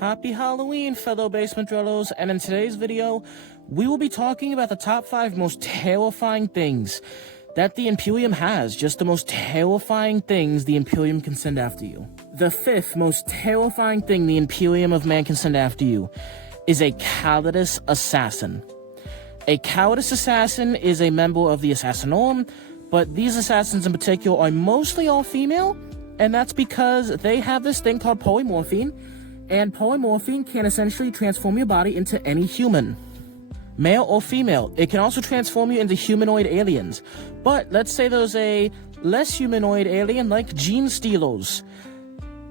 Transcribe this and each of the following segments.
Happy Halloween, fellow basement dwellers, and in today's video, we will be talking about the top 5 most terrifying things that the Imperium has. Just the most terrifying things the Imperium can send after you. The 5th most terrifying thing the Imperium of Man can send after you is a cowardice assassin. A cowardice assassin is a member of the Assassinorum, but these assassins in particular are mostly all female, and that's because they have this thing called polymorphine, and polymorphine can essentially transform your body into any human. Male or female. It can also transform you into humanoid aliens. But let's say there's a less humanoid alien like Gene Stealers.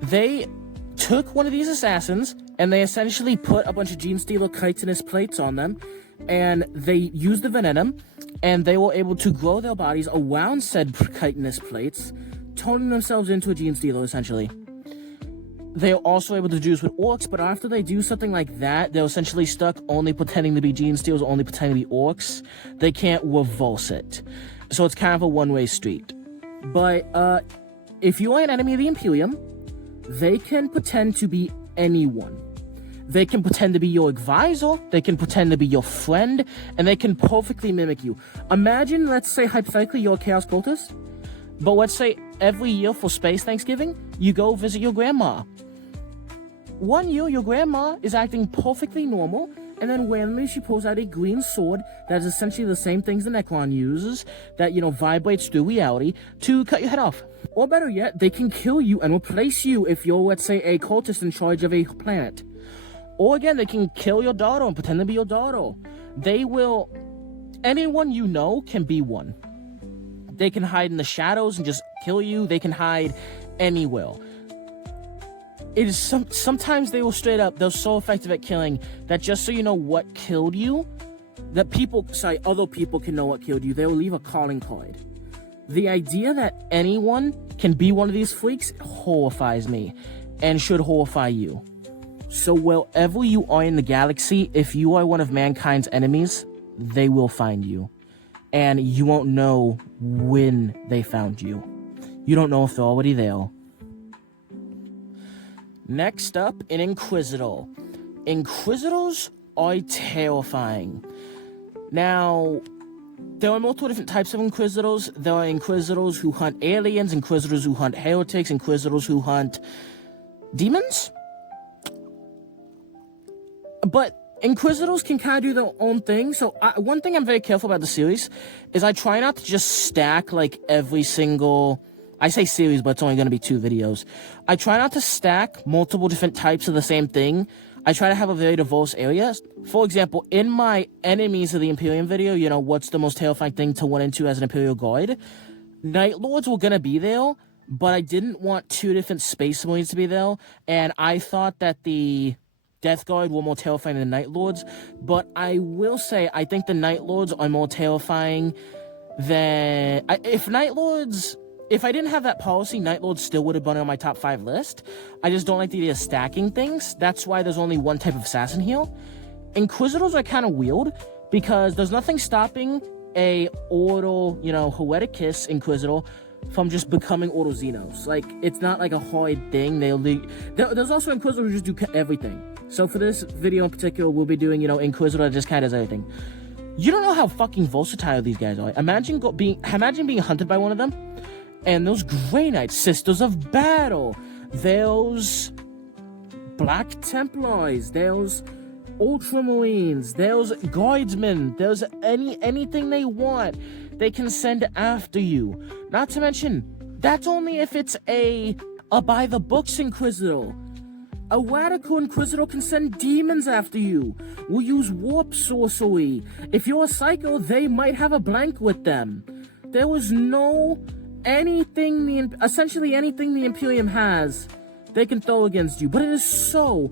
They took one of these assassins, and they essentially put a bunch of Gene Stealer chitinous plates on them, and they used the venom, and they were able to grow their bodies around said chitinous plates, turning themselves into a Gene Stealer, essentially. They're also able to do this with orcs, but after they do something like that, they're essentially stuck only pretending to be Gene Stealers, only pretending to be orcs. They can't reverse it. So it's kind of a one-way street. But, if you are an enemy of the Imperium, they can pretend to be anyone. They can pretend to be your advisor, they can pretend to be your friend, and they can perfectly mimic you. Imagine, let's say, hypothetically, you're a Chaos Cultist, but let's say every year for Space Thanksgiving, you go visit your grandma. One year, your grandma is acting perfectly normal, and then randomly she pulls out a green sword that is essentially the same things the Necron uses, that, vibrates through reality, to cut your head off. Or better yet, they can kill you and replace you if you're, let's say, a cultist in charge of a planet. Or again, they can kill your daughter and pretend to be your daughter. Anyone you know can be one. They can hide in the shadows and just kill you. They can hide anywhere. It is sometimes they will straight up, they're so effective at killing that just so you know what killed you, that other people can know what killed you, they will leave a calling card. The idea that anyone can be one of these freaks horrifies me and should horrify you. So wherever you are in the galaxy, if you are one of mankind's enemies, they will find you. And you won't know when they found you. You don't know if they're already there. Next up, an Inquisitor. Inquisitors are terrifying. Now, there are multiple different types of Inquisitors. There are Inquisitors who hunt aliens, Inquisitors who hunt heretics, Inquisitors who hunt demons. But Inquisitors can kind of do their own thing. So one thing I'm very careful about the series is I try not to just stack like every single... I say series, but it's only going to be 2 videos. I try not to stack multiple different types of the same thing. I try to have a very diverse area. For example, in my Enemies of the Imperium video, what's the most terrifying thing to run into as an Imperial Guard? Night Lords were going to be there, but I didn't want 2 different Space Marines to be there, and I thought that the Death Guard were more terrifying than the Night Lords, but I will say I think the Night Lords are more terrifying than... If I didn't have that policy, Night Lords still would have been on my top 5 list. I just don't like the idea of stacking things. That's why there's only one type of assassin here. Inquisitors are kind of weird, because there's nothing stopping a Ordo, Hereticus Inquisitor from just becoming Ordo Xenos. Like, it's not like a hard thing. There's also Inquisitors who just do everything. So for this video in particular, we'll be doing, Inquisitor that just kind of does everything. You don't know how fucking versatile these guys are. Imagine being hunted by one of them. And those Grey Knights, Sisters of Battle, those Black Templars, those Ultramarines, those Guardsmen, those anything they want, they can send after you. Not to mention, that's only if it's a by-the-books Inquisitor. A radical Inquisitor can send demons after you. Will use warp sorcery. If you're a psycho, they might have a blank with them. There was no... essentially anything the Imperium has, they can throw against you. But it is so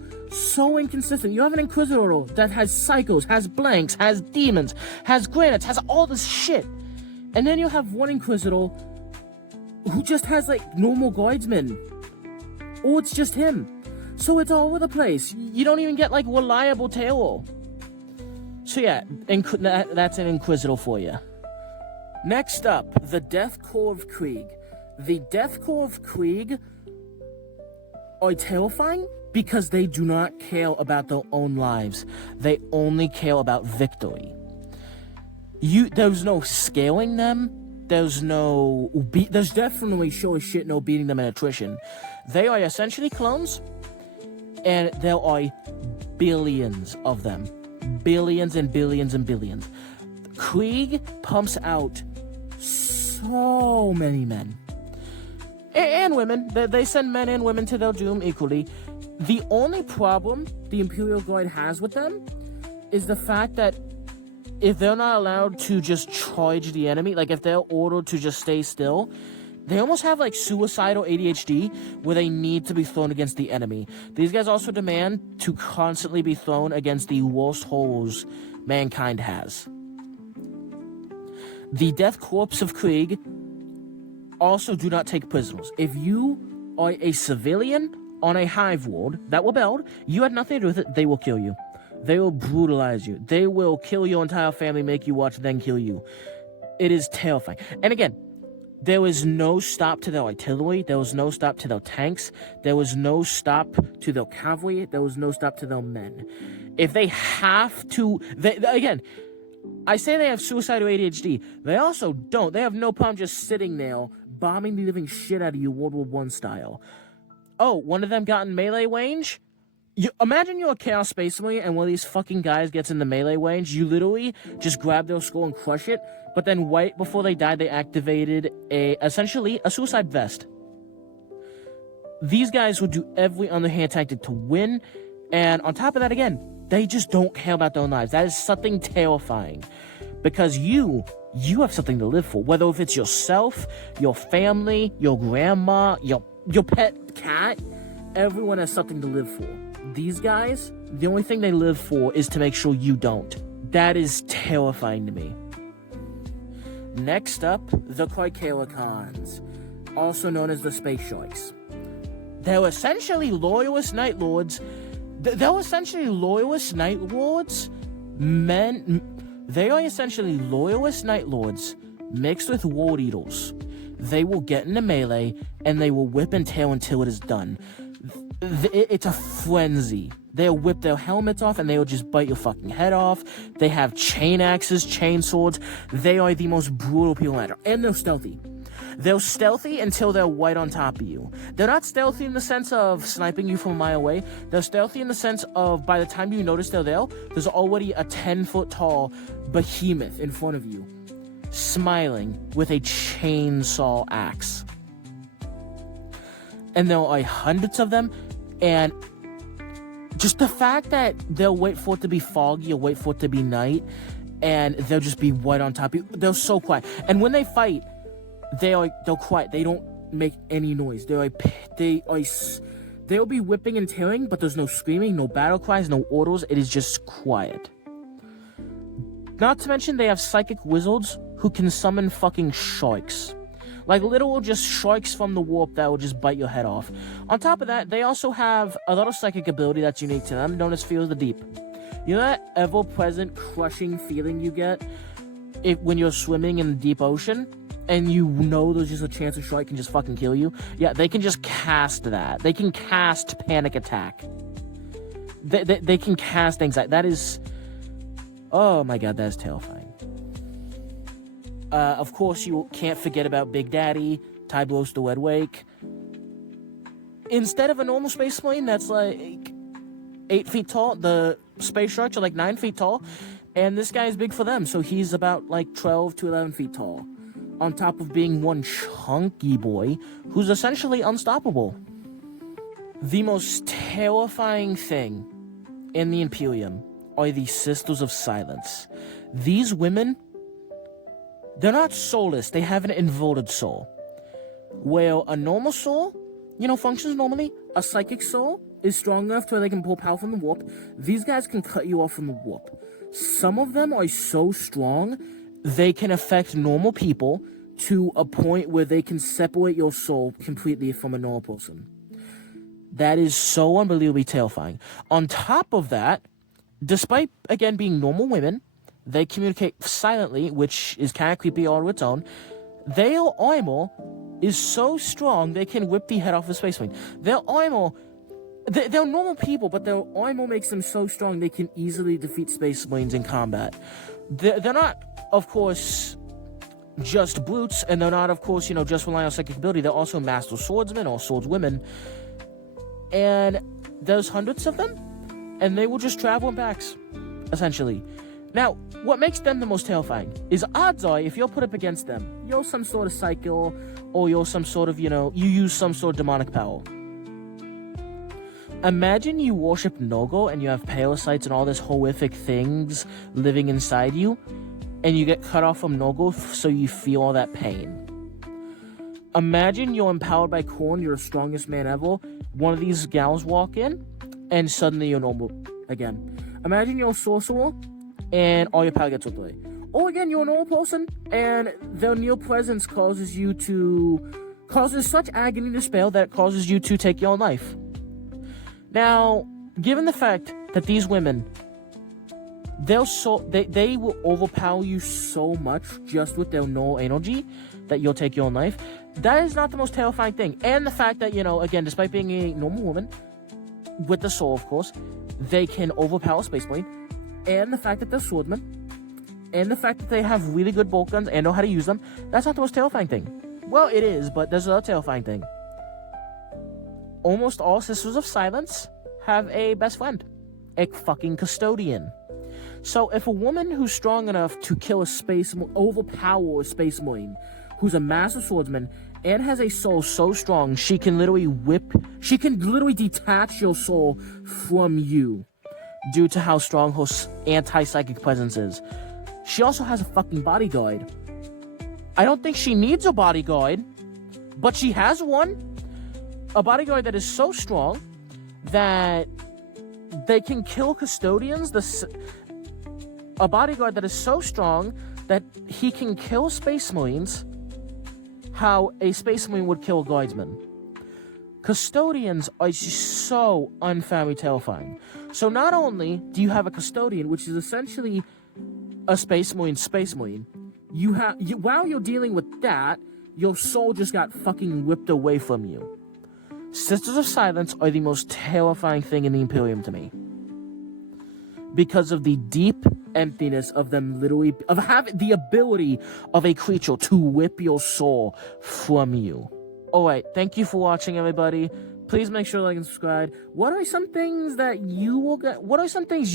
inconsistent. You have an Inquisitor that has psychos, has blanks, has demons, has granites, has all this shit. And then you have one Inquisitor who just has, normal guardsmen. Or it's just him. So it's all over the place. You don't even get, reliable terror. So yeah, that's an Inquisitor for you. Next up, the Death Corps of Krieg. The Death Corps of Krieg are terrifying because they do not care about their own lives. They only care about victory. There's no scaling them. There's definitely sure as shit no beating them in attrition. They are essentially clones, and there are billions of them. Billions and billions and billions. Krieg pumps out so many men. And women. They send men and women to their doom equally. The only problem the Imperial Guard has with them is the fact that if they're not allowed to just charge the enemy, like if they're ordered to just stay still, they almost have like suicidal ADHD where they need to be thrown against the enemy. These guys also demand to constantly be thrown against the worst holes mankind has. The death corps of Krieg also do not take prisoners. If you are a civilian on a hive world that rebelled, you had nothing to do with it, they will kill you. They will brutalize you. They will kill your entire family, make you watch, then kill you. It is terrifying. And again, there was no stop to their artillery. There was no stop to their tanks. There was no stop to their cavalry. There was no stop to their men. If they have to... again, I say they have suicidal ADHD. They also don't. They have no problem just sitting there, bombing the living shit out of you World War I style. Oh, one of them got in melee range? Imagine you're a Chaos Space Marine and one of these fucking guys gets in the melee range. You literally just grab their skull and crush it, but then right before they died, they activated essentially a suicide vest. These guys would do every underhand tactic to win, and on top of that, again, they just don't care about their own lives. That is something terrifying, because you have something to live for, whether if it's yourself, your family, your grandma, your pet cat. Everyone has something to live for. These guys, the only thing they live for is to make sure you don't. That is terrifying to me. Next up, the Carcaricons, also known as the Space Sharks. They're essentially loyalist Night Lords. They are essentially loyalist Night Lords mixed with War Eaters. They will get into melee, and they will whip and tail until it is done. It's a frenzy. They'll whip their helmets off, and they will just bite your fucking head off. They have chain axes, chain swords. They are the most brutal people ever. And they're stealthy. They're stealthy until they're right on top of you. They're not stealthy in the sense of sniping you from a mile away. They're stealthy in the sense of by the time you notice they're there, there's already a 10-foot tall behemoth in front of you, smiling with a chainsaw axe. And there are hundreds of them, and just the fact that they'll wait for it to be foggy or wait for it to be night, and they'll just be right on top of you. They're so quiet. And when they fight, they're quiet. They don't make any noise. They'll be whipping and tearing, but there's no screaming, no battle cries, no orders. It is just quiet. Not to mention they have psychic wizards who can summon fucking sharks. Like literal just sharks from the warp that will just bite your head off. On top of that, they also have a lot of psychic ability that's unique to them, known as Fear of the Deep. You know that ever-present crushing feeling you get when you're swimming in the deep ocean? And you know there's just a chance a shark can just fucking kill you? Yeah, they can just cast that. They can cast Panic Attack. They can cast anxiety. That is... Oh my god, that is terrifying. Of course, you can't forget about Big Daddy, Tyblos the Wedwake. Instead of a normal Space Marine that's like 8 feet tall, the Space Sharks are like 9 feet tall, and this guy is big for them, so he's about like 12 to 11 feet tall. On top of being one chunky boy who's essentially unstoppable. The most terrifying thing in the Imperium are the Sisters of Silence. These women, they're not soulless, they have an inverted soul. Where a normal soul, functions normally, a psychic soul is strong enough to where they can pull power from the warp. These guys can cut you off from the warp. Some of them are so strong, they can affect normal people to a point where they can separate your soul completely from a normal person. That is so unbelievably terrifying. On top of that, despite, again, being normal women, they communicate silently, which is kind of creepy all on its own. Their armor is so strong, they can whip the head off a Space Marine. Their armor They're normal people, but their armor makes them so strong they can easily defeat Space Marines in combat. They're not, of course, just brutes, and they're not, of course, just relying on psychic ability. They're also master swordsmen or swordswomen. And there's hundreds of them, and they will just travel in packs, essentially. Now, what makes them the most terrifying is odds are, if you're put up against them, you're some sort of psycho, or you're some sort of, you use some sort of demonic power. Imagine you worship Nogo and you have parasites and all this horrific things living inside you, and you get cut off from Nogo so you feel all that pain. Imagine you're empowered by Korn, you're the strongest man ever. One of these gals walk in, and suddenly you're normal again. Imagine you're a sorcerer, and all your power gets ripped away. Or again, you're a normal person, and their near presence causes such agony and despair that it causes you to take your own life. Now, given the fact that these women, they will overpower you so much just with their null energy that you'll take your own life, that is not the most terrifying thing. And the fact that, again, despite being a normal woman, with the soul, of course, they can overpower Space Marine, and the fact that they're swordsmen, and the fact that they have really good bolt guns and know how to use them, that's not the most terrifying thing. Well, it is, but there's another terrifying thing. Almost all Sisters of Silence have a best friend, a fucking custodian. So if a woman who's strong enough to kill overpower a Space Marine, who's a master swordsman, and has a soul so strong she can literally detach your soul from you due to how strong her anti-psychic presence is. She also has a fucking bodyguard. I don't think she needs a bodyguard, but she has one. A bodyguard that is so strong that they can kill custodians. A bodyguard that is so strong that he can kill Space Marines how a Space Marine would kill a guardsman. Custodians are just so unfairly terrifying. So not only do you have a custodian, which is essentially a Space Marine, while you're dealing with that, your soul just got fucking whipped away from you. Sisters of Silence are the most terrifying thing in the Imperium to me. Because of the deep emptiness of them of having the ability of a creature to whip your soul from you. Alright, thank you for watching, everybody. Please make sure to like and subscribe. What are some things you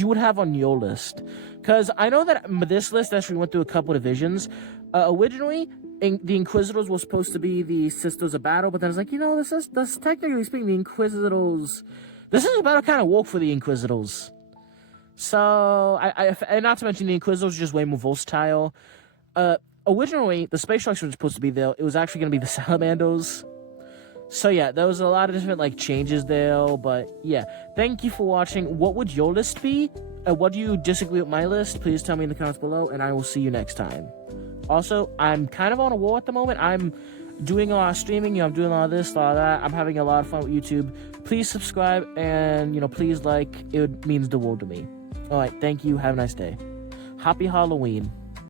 would have on your list? Because I know that this list actually went through a couple of divisions. Originally, the Inquisitors were supposed to be the Sisters of Battle, but then I was like, this technically speaking, the Inquisitors... This is a battle kind of work for the Inquisitors. So, and not to mention the Inquisitors are just way more versatile. Originally, the Space Sharks were supposed to be there. It was actually going to be the Salamanders. So yeah, there was a lot of different changes there, but yeah. Thank you for watching. What would your list be? What do you disagree with my list? Please tell me in the comments below, and I will see you next time. Also, I'm kind of on a roll at the moment. I'm doing a lot of streaming, I'm doing a lot of this, a lot of that. I'm having a lot of fun with YouTube. Please subscribe, and, please like. It means the world to me. Alright, thank you. Have a nice day. Happy Halloween.